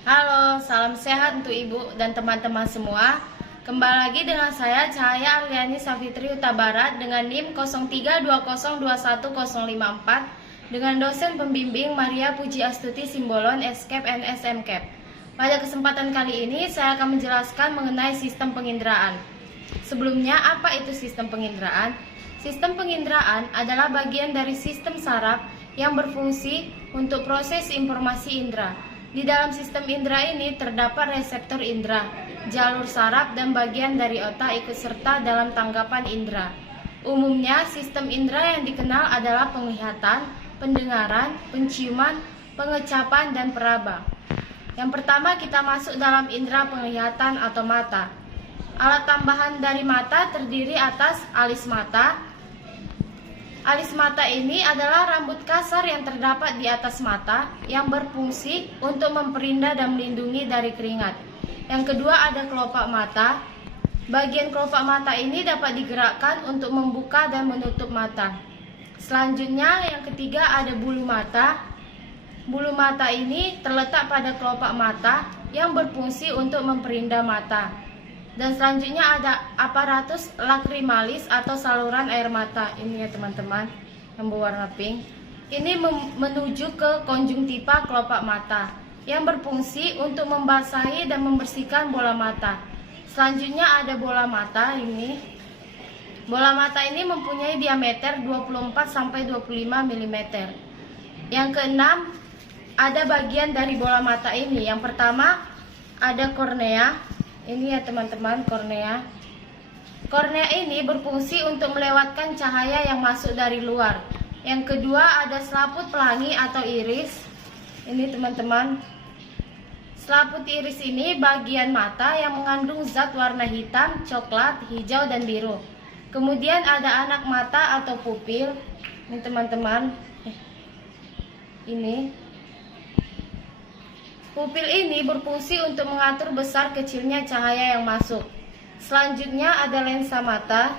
Halo, salam sehat untuk Ibu dan teman-teman semua. Kembali lagi dengan saya Cahaya Arliani Safitri Utabarat dengan NIM 0320210054 dengan dosen pembimbing Maria Puji Astuti Simbolon SCAP and SMCAP. Pada kesempatan kali ini saya akan menjelaskan mengenai sistem penginderaan. Sebelumnya, apa itu sistem penginderaan? Sistem penginderaan adalah bagian dari sistem saraf yang berfungsi untuk proses informasi indera. Di dalam sistem indera ini terdapat reseptor indera, jalur saraf, dan bagian dari otak ikut serta dalam tanggapan indera. Umumnya, sistem indera yang dikenal adalah penglihatan, pendengaran, penciuman, pengecapan, dan peraba. Yang pertama, kita masuk dalam indera penglihatan atau mata. Alat tambahan dari mata terdiri atas alis mata. Alis mata ini adalah rambut kasar yang terdapat di atas mata yang berfungsi untuk memperindah dan melindungi dari keringat. Yang kedua ada kelopak mata. Bagian kelopak mata ini dapat digerakkan untuk membuka dan menutup mata. Selanjutnya yang ketiga ada bulu mata. Bulu mata ini terletak pada kelopak mata yang berfungsi untuk memperindah mata. Dan selanjutnya ada aparatus lacrimalis atau saluran air mata. Ini ya teman-teman, yang berwarna pink. Ini menuju ke konjungtiva kelopak mata yang berfungsi untuk membasahi dan membersihkan bola mata. Selanjutnya ada bola mata ini. Bola mata ini mempunyai diameter 24-25 mm. Yang keenam, ada bagian dari bola mata ini. Yang pertama ada kornea. Ini ya teman-teman, kornea. Kornea ini berfungsi untuk melewatkan cahaya yang masuk dari luar. Yang kedua ada selaput pelangi atau iris. Ini teman-teman. Selaput iris ini bagian mata yang mengandung zat warna hitam, coklat, hijau, dan biru. Kemudian ada anak mata atau pupil. Ini teman-teman. Ini. Pupil ini berfungsi untuk mengatur besar kecilnya cahaya yang masuk. Selanjutnya ada lensa mata.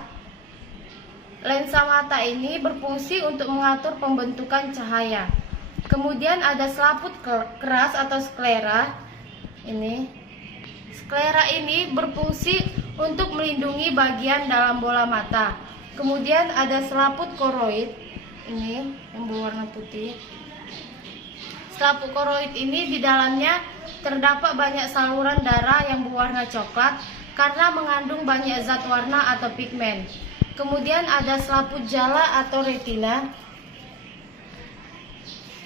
Lensa mata ini berfungsi untuk mengatur pembentukan cahaya. Kemudian ada selaput keras atau sklera. Ini. Sklera ini berfungsi untuk melindungi bagian dalam bola mata. Kemudian ada selaput koroid. Ini yang berwarna putih. Selaput koroid ini di dalamnya terdapat banyak saluran darah yang berwarna coklat karena mengandung banyak zat warna atau pigmen. Kemudian ada selaput jala atau retina.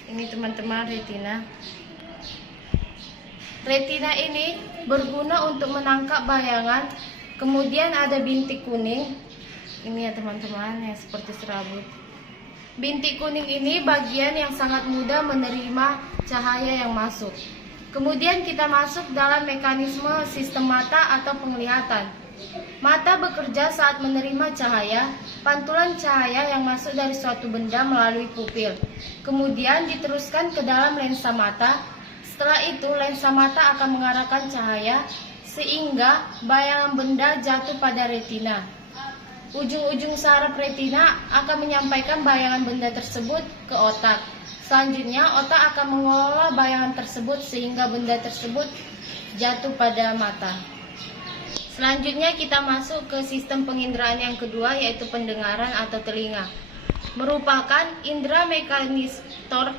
Ini teman-teman retina. Retina ini berguna untuk menangkap bayangan. Kemudian ada bintik kuning. Ini ya teman-teman yang seperti serabut. Bintik kuning ini bagian yang sangat mudah menerima cahaya yang masuk. Kemudian kita masuk dalam mekanisme sistem mata atau penglihatan. Mata bekerja saat menerima cahaya, pantulan cahaya yang masuk dari suatu benda melalui pupil. Kemudian diteruskan ke dalam lensa mata. Setelah itu lensa mata akan mengarahkan cahaya sehingga bayangan benda jatuh pada retina. Ujung-ujung saraf retina akan menyampaikan bayangan benda tersebut ke otak. Selanjutnya, otak akan mengelola bayangan tersebut sehingga benda tersebut jatuh pada mata. Selanjutnya kita masuk ke sistem penginderaan yang kedua, yaitu pendengaran atau telinga. Merupakan indera mekanistor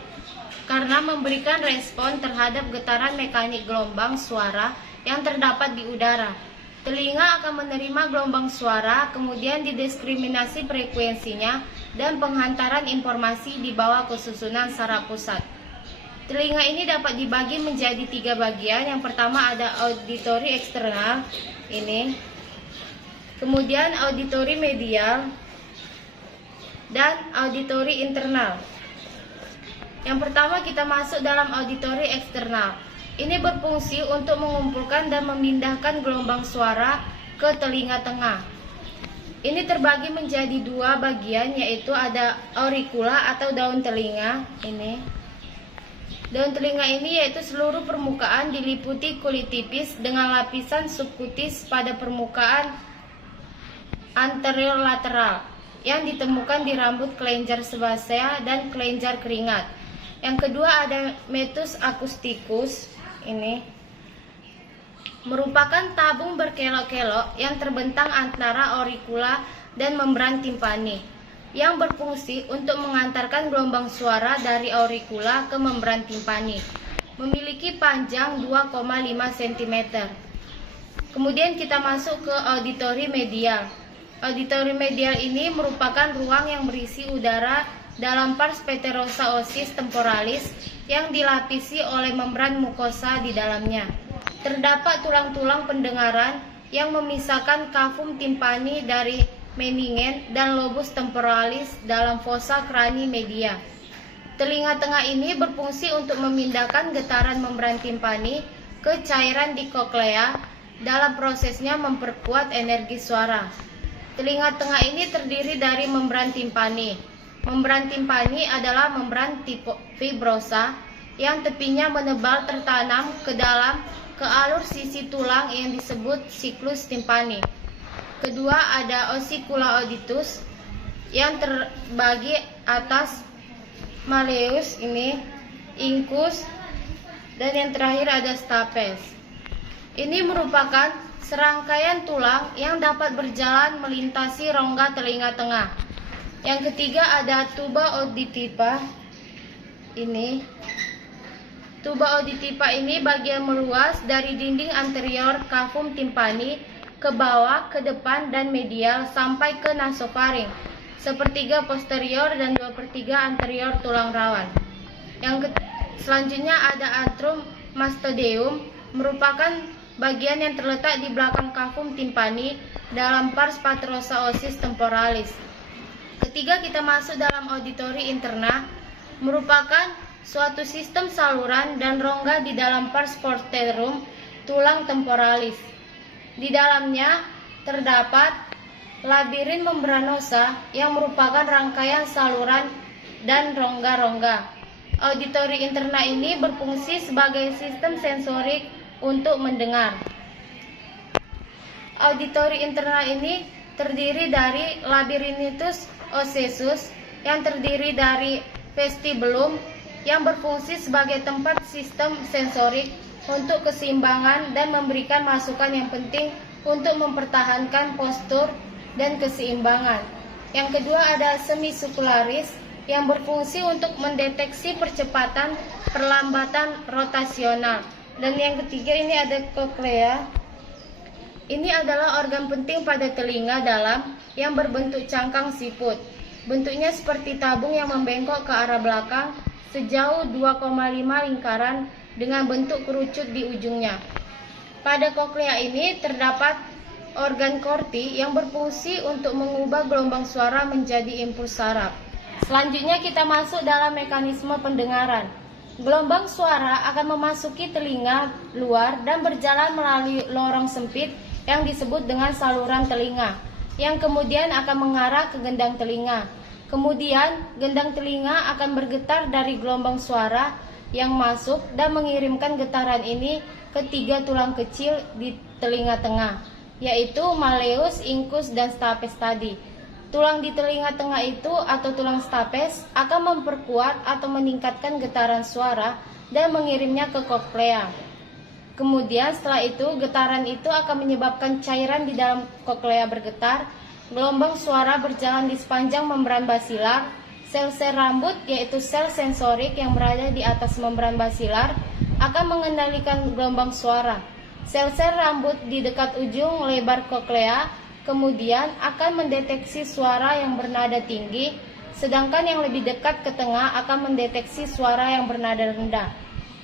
karena memberikan respon terhadap getaran mekanik gelombang suara yang terdapat di udara. Telinga akan menerima gelombang suara, kemudian didiskriminasi frekuensinya, dan penghantaran informasi dibawa ke susunan saraf pusat. Telinga ini dapat dibagi menjadi 3 bagian. Yang pertama ada auditori eksternal, ini. Kemudian auditori medial, dan auditori internal. Yang pertama kita masuk dalam auditori eksternal. Ini berfungsi untuk mengumpulkan dan memindahkan gelombang suara ke telinga tengah. Ini terbagi menjadi 2 bagian, yaitu ada auricula atau daun telinga. Ini. Daun telinga ini yaitu seluruh permukaan diliputi kulit tipis dengan lapisan subkutis pada permukaan anterior lateral yang ditemukan di rambut kelenjar sebasea dan kelenjar keringat. Yang kedua ada metus acousticus. ini merupakan tabung berkelok-kelok yang terbentang antara auricula dan membran timpani yang berfungsi untuk mengantarkan gelombang suara dari auricula ke membran timpani. Memiliki panjang 2,5 cm. Kemudian kita masuk ke auditori medial. Auditori medial ini merupakan ruang yang berisi udara dalam pars peterosa ossis temporalis yang dilapisi oleh membran mukosa di dalamnya. Terdapat tulang-tulang pendengaran yang memisahkan kafum timpani dari meningen dan lobus temporalis dalam fossa crani media. Telinga tengah ini berfungsi untuk memindahkan getaran membran timpani ke cairan di koklea dalam prosesnya memperkuat energi suara. Telinga tengah ini terdiri dari membran timpani. Membran timpani adalah membran tipe fibrosa yang tepinya menebal tertanam ke dalam ke alur sisi tulang yang disebut siklus timpani. Kedua ada ossicula auditus yang terbagi atas malleus ini, incus, dan yang terakhir ada stapes. Ini merupakan serangkaian tulang yang dapat berjalan melintasi rongga telinga tengah. Yang ketiga ada tuba auditiva ini. Tuba auditiva ini bagian meluas dari dinding anterior kafum timpani ke bawah, ke depan, dan medial sampai ke nasofaring, sepertiga posterior dan 2/3 anterior tulang rawan. Selanjutnya ada atrum mastoideum, merupakan bagian yang terletak di belakang kafum timpani dalam pars peterosa ossis temporalis. Ketiga kita masuk dalam auditori interna, merupakan suatu sistem saluran dan rongga di dalam pars portorum tulang temporalis. Di dalamnya terdapat labirin membranosa yang merupakan rangkaian saluran dan rongga-rongga. Auditori interna ini berfungsi sebagai sistem sensorik untuk mendengar. Auditori interna ini terdiri dari labyrinthus osseus yang terdiri dari vestibulum yang berfungsi sebagai tempat sistem sensorik untuk keseimbangan dan memberikan masukan yang penting untuk mempertahankan postur dan keseimbangan. Yang kedua ada semiscularis yang berfungsi untuk mendeteksi percepatan perlambatan rotasional. Dan yang ketiga ini ada cochlea. Ini adalah organ penting pada telinga dalam yang berbentuk cangkang siput. Bentuknya seperti tabung yang membengkok ke arah belakang sejauh 2,5 lingkaran dengan bentuk kerucut di ujungnya. Pada koklea ini terdapat organ korti yang berfungsi untuk mengubah gelombang suara menjadi impuls saraf. Selanjutnya kita masuk dalam mekanisme pendengaran. Gelombang suara akan memasuki telinga luar dan berjalan melalui lorong sempit yang disebut dengan saluran telinga, yang kemudian akan mengarah ke gendang telinga. Kemudian gendang telinga akan bergetar dari gelombang suara yang masuk dan mengirimkan getaran ini ke 3 tulang kecil di telinga tengah, yaitu malleus, incus, dan stapes tadi. Tulang di telinga tengah itu atau tulang stapes akan memperkuat atau meningkatkan getaran suara dan mengirimnya ke koklea. Kemudian setelah itu getaran itu akan menyebabkan cairan di dalam koklea bergetar. Gelombang suara berjalan di sepanjang membran basilar. Sel-sel rambut, yaitu sel sensorik yang berada di atas membran basilar, akan mengendalikan gelombang suara. Sel-sel rambut di dekat ujung lebar koklea kemudian akan mendeteksi suara yang bernada tinggi, sedangkan yang lebih dekat ke tengah akan mendeteksi suara yang bernada rendah.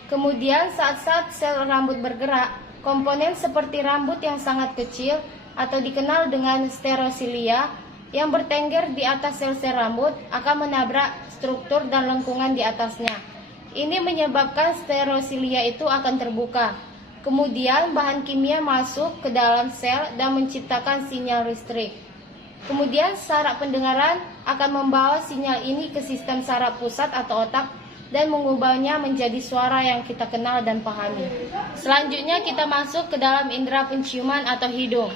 Kemudian saat-saat sel rambut bergerak, komponen seperti rambut yang sangat kecil atau dikenal dengan sterosilia yang bertengger di atas sel-sel rambut akan menabrak struktur dan lengkungan di atasnya. Ini menyebabkan sterosilia itu akan terbuka. Kemudian bahan kimia masuk ke dalam sel dan menciptakan sinyal listrik. Kemudian saraf pendengaran akan membawa sinyal ini ke sistem saraf pusat atau otak dan mengubahnya menjadi suara yang kita kenal dan pahami. Selanjutnya kita masuk ke dalam indera penciuman atau hidung.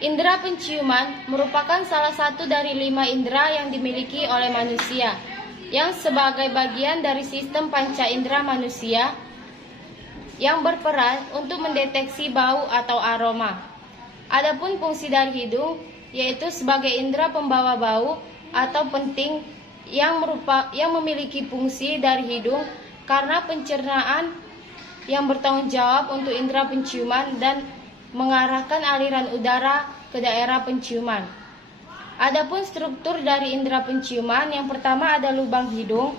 Indera penciuman merupakan salah satu dari 5 indera yang dimiliki oleh manusia, yang sebagai bagian dari sistem panca indera manusia. yang berperan untuk mendeteksi bau atau aroma. Adapun fungsi dari hidung yaitu sebagai indera pembawa bau atau penting yang memiliki fungsi dari hidung karena pencernaan yang bertanggung jawab untuk indera penciuman dan mengarahkan aliran udara ke daerah penciuman. Adapun struktur dari indera penciuman, yang pertama ada lubang hidung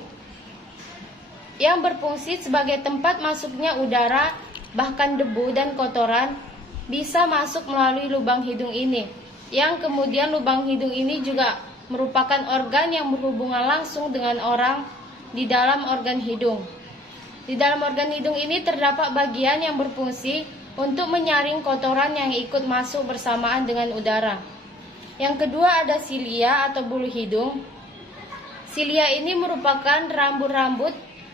yang berfungsi sebagai tempat masuknya udara, bahkan debu dan kotoran bisa masuk melalui lubang hidung ini. Yang kemudian lubang hidung ini juga merupakan organ yang berhubungan langsung dengan orang di dalam organ hidung. Di dalam organ hidung ini terdapat bagian yang berfungsi untuk menyaring kotoran yang ikut masuk bersamaan dengan udara. Yang kedua ada silia atau bulu hidung. Silia ini merupakan rambut-rambut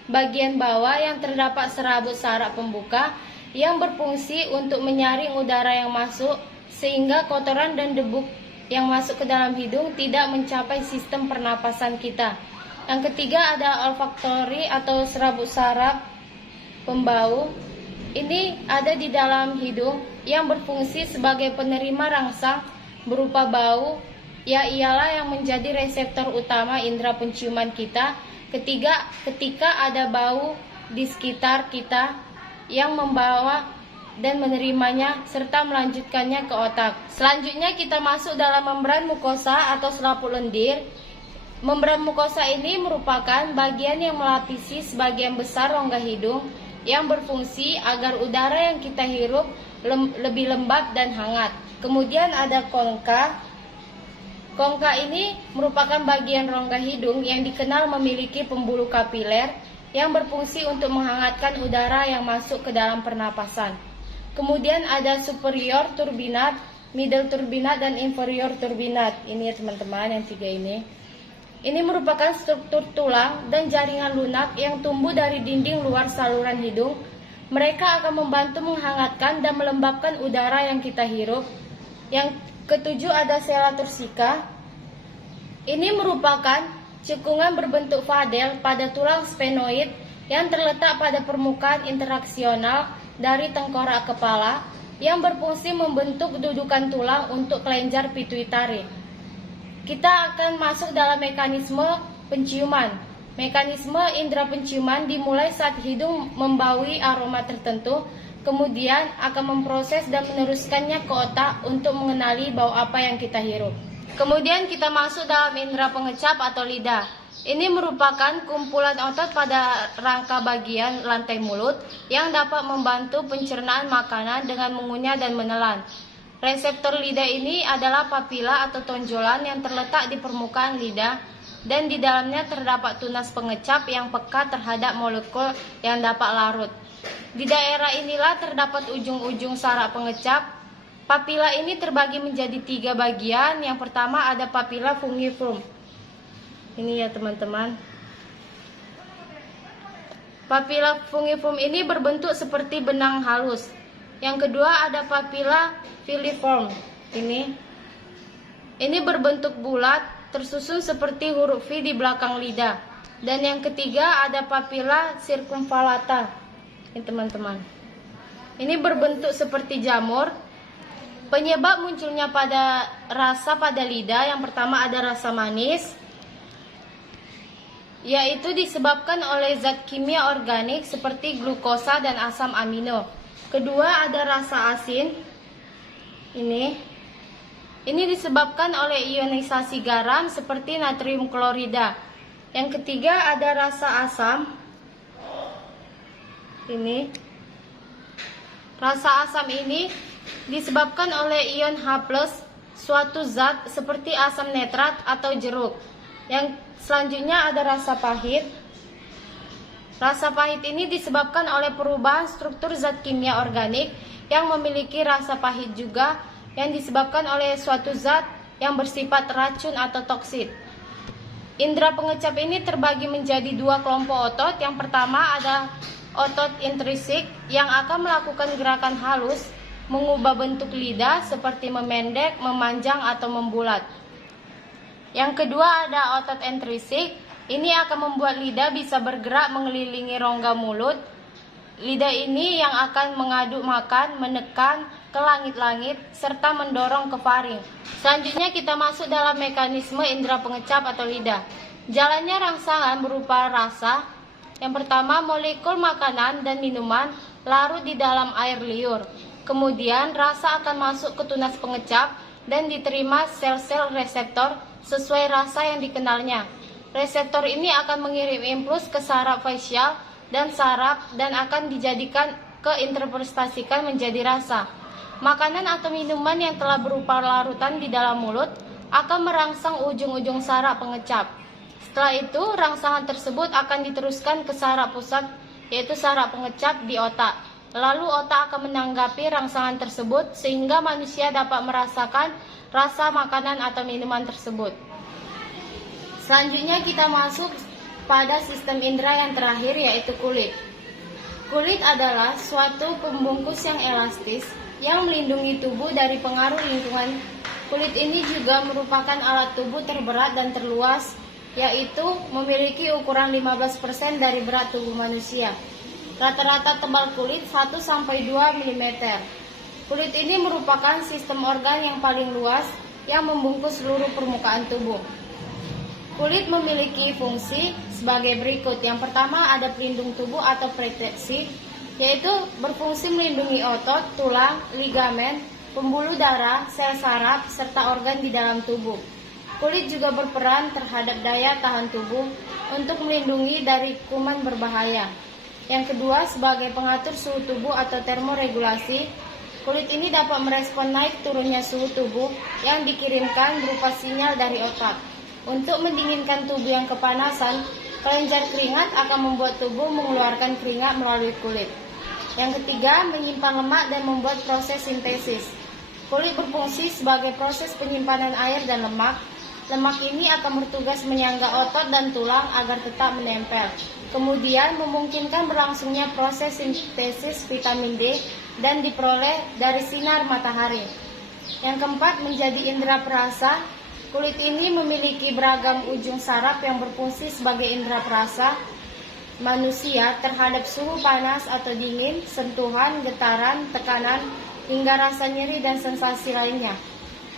bagian bawah yang terdapat serabut saraf pembuka yang berfungsi untuk menyaring udara yang masuk sehingga kotoran dan debu yang masuk ke dalam hidung tidak mencapai sistem pernapasan kita. Yang ketiga ada olfaktori atau serabut saraf pembau. Ini ada di dalam hidung yang berfungsi sebagai penerima rangsang berupa bau, ialah yang menjadi reseptor utama indera penciuman kita. Ketiga, ketika ada bau di sekitar kita yang membawa dan menerimanya serta melanjutkannya ke otak. Selanjutnya kita masuk dalam membran mukosa atau selaput lendir. Membran mukosa ini merupakan bagian yang melapisi sebagian besar rongga hidung yang berfungsi agar udara yang kita hirup lebih lembab dan hangat. Kemudian ada kongka. Kongka ini merupakan bagian rongga hidung yang dikenal memiliki pembuluh kapiler yang berfungsi untuk menghangatkan udara yang masuk ke dalam pernapasan. Kemudian ada superior turbinat, middle turbinat, dan inferior turbinat. Ini ya teman-teman, yang tiga ini. Ini merupakan struktur tulang dan jaringan lunak yang tumbuh dari dinding luar saluran hidung. Mereka akan membantu menghangatkan dan melembabkan udara yang kita hirup. Yang ketujuh ada sela tursika. Ini merupakan cekungan berbentuk fadel pada tulang sphenoid yang terletak pada permukaan interaksional dari tengkorak kepala yang berfungsi membentuk dudukan tulang untuk kelenjar pituitari. Kita akan masuk dalam mekanisme penciuman. Mekanisme indera penciuman dimulai saat hidung membaui aroma tertentu, kemudian akan memproses dan meneruskannya ke otak untuk mengenali bau apa yang kita hirup. Kemudian kita masuk dalam indera pengecap atau lidah. Ini merupakan kumpulan otot pada rangka bagian lantai mulut yang dapat membantu pencernaan makanan dengan mengunyah dan menelan. Reseptor lidah ini adalah papila atau tonjolan yang terletak di permukaan lidah dan di dalamnya terdapat tunas pengecap yang peka terhadap molekul yang dapat larut. Di daerah inilah terdapat ujung-ujung saraf pengecap. Papila ini terbagi menjadi 3 bagian. Yang pertama ada papila fungiform. Ini ya teman-teman. Papila fungiform ini berbentuk seperti benang halus. Yang kedua ada papila filiform. Ini berbentuk bulat, tersusun seperti huruf V di belakang lidah. Dan yang ketiga ada papila circumvallata. Ini teman-teman. Ini berbentuk seperti jamur. Penyebab munculnya rasa pada lidah, yang pertama ada rasa manis, yaitu disebabkan oleh zat kimia organik seperti glukosa dan asam amino. Kedua ada rasa asin. Ini disebabkan oleh ionisasi garam seperti natrium klorida. Yang ketiga ada rasa asam. Rasa asam ini disebabkan oleh ion H+, suatu zat seperti asam netrat atau jeruk. Yang selanjutnya ada rasa pahit. Rasa pahit ini disebabkan oleh perubahan struktur zat kimia organik yang memiliki rasa pahit juga, yang disebabkan oleh suatu zat yang bersifat racun atau toksit. Indera pengecap ini terbagi menjadi 2 kelompok otot. Yang pertama ada otot intrinsik yang akan melakukan gerakan halus mengubah bentuk lidah seperti memendek, memanjang, atau membulat. Yang kedua ada otot intrinsik. Ini akan membuat lidah bisa bergerak mengelilingi rongga mulut Lidah ini yang akan mengaduk makan, menekan ke langit-langit, serta mendorong ke faring. Selanjutnya kita masuk dalam mekanisme indera pengecap atau lidah. Jalannya rangsangan berupa rasa. Yang pertama, molekul makanan dan minuman larut di dalam air liur. Kemudian rasa akan masuk ke tunas pengecap dan diterima sel-sel reseptor sesuai rasa yang dikenalnya. Reseptor ini akan mengirim impuls ke saraf facial dan saraf dan akan dijadikan keinterpretasikan menjadi rasa. Makanan atau minuman yang telah berupa larutan di dalam mulut akan merangsang ujung-ujung saraf pengecap. Setelah itu, rangsangan tersebut akan diteruskan ke saraf pusat, yaitu saraf pengecap di otak. Lalu otak akan menanggapi rangsangan tersebut sehingga manusia dapat merasakan rasa makanan atau minuman tersebut. Selanjutnya kita masuk pada sistem indera yang terakhir, yaitu kulit. Kulit adalah suatu pembungkus yang elastis yang melindungi tubuh dari pengaruh lingkungan. Kulit ini juga merupakan alat tubuh terberat dan terluas, yaitu memiliki ukuran 15% dari berat tubuh manusia. Rata-rata tebal kulit 1-2 mm. Kulit ini merupakan sistem organ yang paling luas yang membungkus seluruh permukaan tubuh. Kulit memiliki fungsi sebagai berikut. Yang pertama ada pelindung tubuh atau proteksi, yaitu berfungsi melindungi otot, tulang, ligamen, pembuluh darah, sel saraf, serta organ di dalam tubuh. Kulit juga berperan terhadap daya tahan tubuh untuk melindungi dari kuman berbahaya. Yang kedua, sebagai pengatur suhu tubuh atau termoregulasi, kulit ini dapat merespon naik turunnya suhu tubuh yang dikirimkan berupa sinyal dari otak. Untuk mendinginkan tubuh yang kepanasan, kelenjar keringat akan membuat tubuh mengeluarkan keringat melalui kulit. Yang ketiga, menyimpan lemak dan membuat proses sintesis. Kulit berfungsi sebagai proses penyimpanan air dan lemak. Lemak ini akan bertugas menyangga otot dan tulang agar tetap menempel. Kemudian memungkinkan berlangsungnya proses sintesis vitamin D dan diperoleh dari sinar matahari. Yang keempat, menjadi indera perasa. Kulit ini memiliki beragam ujung saraf yang berfungsi sebagai indera perasa manusia terhadap suhu panas atau dingin, sentuhan, getaran, tekanan, hingga rasa nyeri dan sensasi lainnya.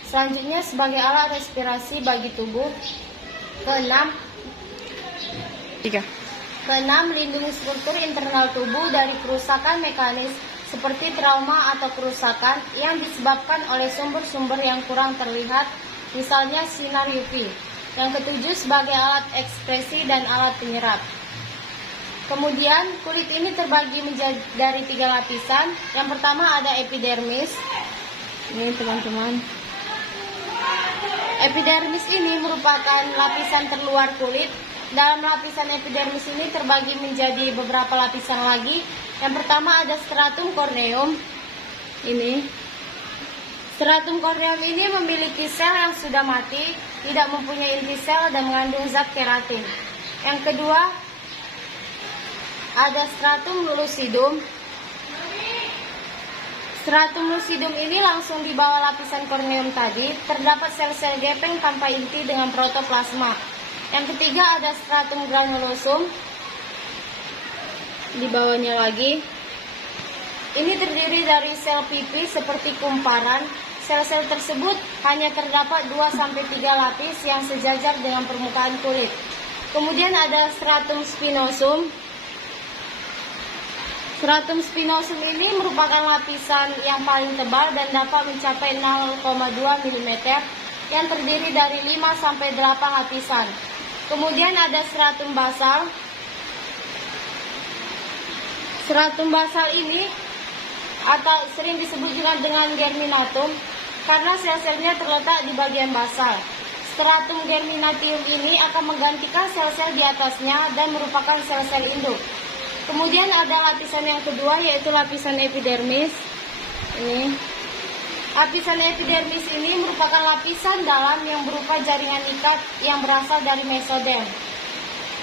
Selanjutnya sebagai alat respirasi bagi tubuh. Keenam, melindungi struktur internal tubuh dari kerusakan mekanis seperti trauma atau kerusakan yang disebabkan oleh sumber-sumber yang kurang terlihat, misalnya sinar UV. Yang ketujuh, sebagai alat ekspresi dan alat penyerap. Kemudian kulit ini terbagi menjadi dari 3 lapisan. Yang pertama ada epidermis. Ini teman-teman. Epidermis ini merupakan lapisan terluar kulit. Dalam lapisan epidermis ini terbagi menjadi beberapa lapisan lagi. Yang pertama ada stratum corneum. Ini. Stratum corneum ini memiliki sel yang sudah mati, tidak mempunyai inti sel dan mengandung zat keratin. Yang kedua ada stratum lucidum. Stratum lucidum ini langsung di bawah lapisan korneum tadi. Terdapat sel-sel gepeng tanpa inti dengan protoplasma. Yang ketiga ada stratum granulosum. Di bawahnya lagi. Ini terdiri dari sel pipih seperti kumparan. Sel-sel tersebut hanya terdapat 2-3 lapis yang sejajar dengan permukaan kulit. Kemudian ada stratum spinosum. Stratum spinosum ini merupakan lapisan yang paling tebal dan dapat mencapai 0,2 mm yang terdiri dari 5-8 lapisan. Kemudian ada stratum basal. Stratum basal ini atau sering disebut juga dengan germinatum karena sel-selnya terletak di bagian basal. Stratum germinatium ini akan menggantikan sel-sel di atasnya dan merupakan sel-sel induk. Kemudian ada lapisan yang kedua, yaitu lapisan epidermis. Ini. Lapisan epidermis ini merupakan lapisan dalam yang berupa jaringan ikat yang berasal dari mesoderm.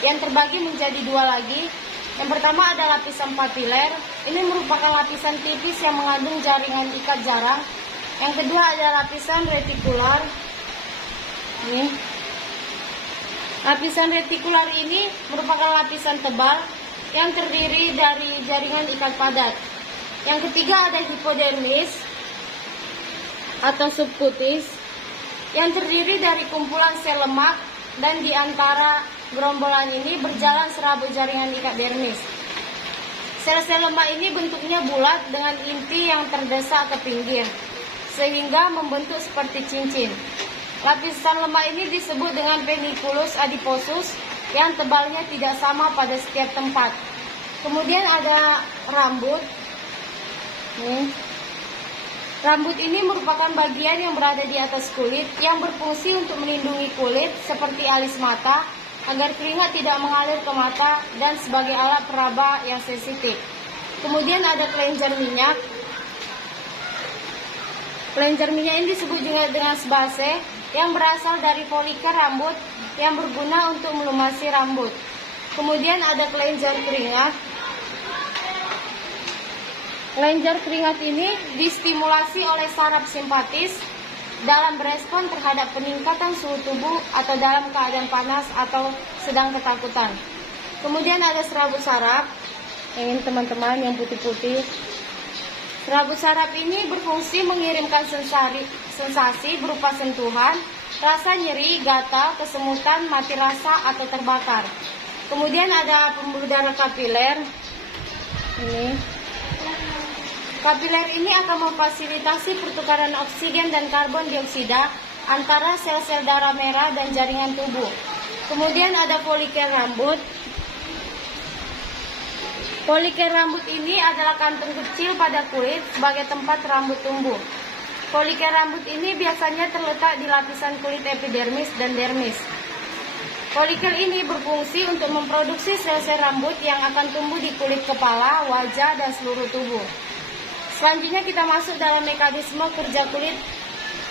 Yang terbagi menjadi 2 lagi. Yang pertama ada lapisan papiler. Ini merupakan lapisan tipis yang mengandung jaringan ikat jarang. Yang kedua ada lapisan retikular. Ini. Lapisan retikular ini merupakan lapisan tebal yang terdiri dari jaringan ikat padat. Yang ketiga ada hipodermis atau subkutis yang terdiri dari kumpulan sel lemak, dan di antara gerombolan ini berjalan serabut jaringan ikat dermis. Sel-sel lemak ini bentuknya bulat dengan inti yang terdesak ke pinggir, sehingga membentuk seperti cincin. Lapisan lemak ini disebut dengan peniculus adiposus yang tebalnya tidak sama pada setiap tempat. Kemudian ada rambut. Rambut ini merupakan bagian yang berada di atas kulit yang berfungsi untuk melindungi kulit seperti alis mata agar keringat tidak mengalir ke mata dan sebagai alat peraba yang sensitif. Kemudian ada kelenjar minyak. Kelenjar minyak ini disebut juga dengan sebase yang berasal dari folikel rambut yang berguna untuk melumasi rambut. Kemudian ada kelenjar keringat. Kelenjar keringat ini distimulasi oleh saraf simpatis dalam berespon terhadap peningkatan suhu tubuh atau dalam keadaan panas atau sedang ketakutan. Kemudian ada serabut saraf. Ini teman-teman yang putih-putih. Serabut saraf ini berfungsi mengirimkan sensasi berupa sentuhan, rasa nyeri, gatal, kesemutan, mati rasa atau terbakar. Kemudian ada pembuluh darah kapiler. Kapiler ini akan memfasilitasi pertukaran oksigen dan karbon dioksida antara sel-sel darah merah dan jaringan tubuh. Kemudian ada folikel rambut. Folikel rambut ini adalah kantung kecil pada kulit sebagai tempat rambut tumbuh. Folikel rambut ini biasanya terletak di lapisan kulit epidermis dan dermis. Folikel ini berfungsi untuk memproduksi sel-sel rambut yang akan tumbuh di kulit kepala, wajah, dan seluruh tubuh. Selanjutnya kita masuk dalam mekanisme kerja kulit.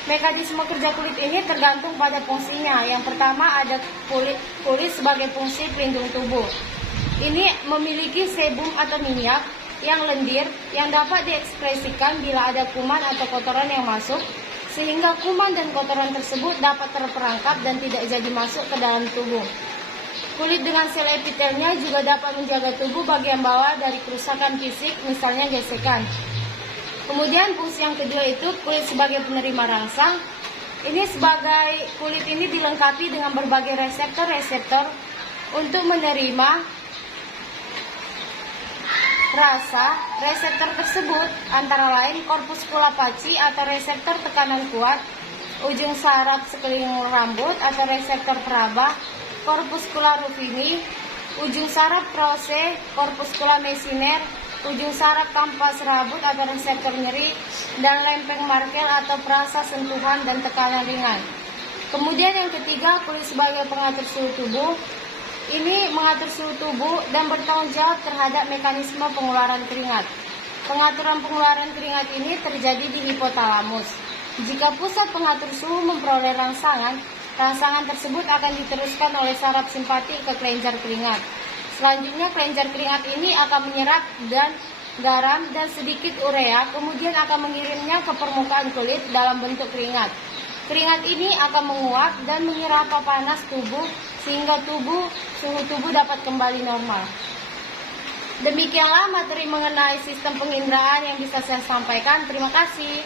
Mekanisme kerja kulit ini tergantung pada fungsinya. Yang pertama ada kulit sebagai fungsi pelindung tubuh. Ini memiliki sebum atau minyak yang lendir yang dapat diekspresikan bila ada kuman atau kotoran yang masuk, sehingga kuman dan kotoran tersebut dapat terperangkap dan tidak jadi masuk ke dalam tubuh. Kulit dengan sel epitelnya juga dapat menjaga tubuh bagian bawah dari kerusakan fisik, misalnya gesekan. Kemudian fungsi yang kedua itu kulit sebagai penerima rangsang. Kulit ini dilengkapi dengan berbagai reseptor-reseptor untuk menerima rasa. Reseptor tersebut antara lain corpuscula pacci atau reseptor tekanan kuat, ujung saraf sekeliling rambut atau reseptor peraba, corpuscula rufini, ujung saraf prose, corpuscula messiner, ujung saraf kampas rambut atau reseptor nyeri, dan lempeng Markel atau perasa sentuhan dan tekanan ringan. Kemudian yang ketiga, kulit sebagai pengatur suhu tubuh. Ini mengatur suhu tubuh dan bertanggung jawab terhadap mekanisme pengeluaran keringat. Pengaturan pengeluaran keringat ini terjadi di hipotalamus. Jika pusat pengatur suhu memperoleh rangsangan, rangsangan tersebut akan diteruskan oleh saraf simpati ke kelenjar keringat. Selanjutnya kelenjar keringat ini akan menyerap dan garam dan sedikit urea, kemudian akan mengirimnya ke permukaan kulit dalam bentuk keringat. Keringat ini akan menguap dan menyerap panas tubuh sehingga suhu tubuh dapat kembali normal. Demikianlah materi mengenai sistem penginderaan yang bisa saya sampaikan. Terima kasih.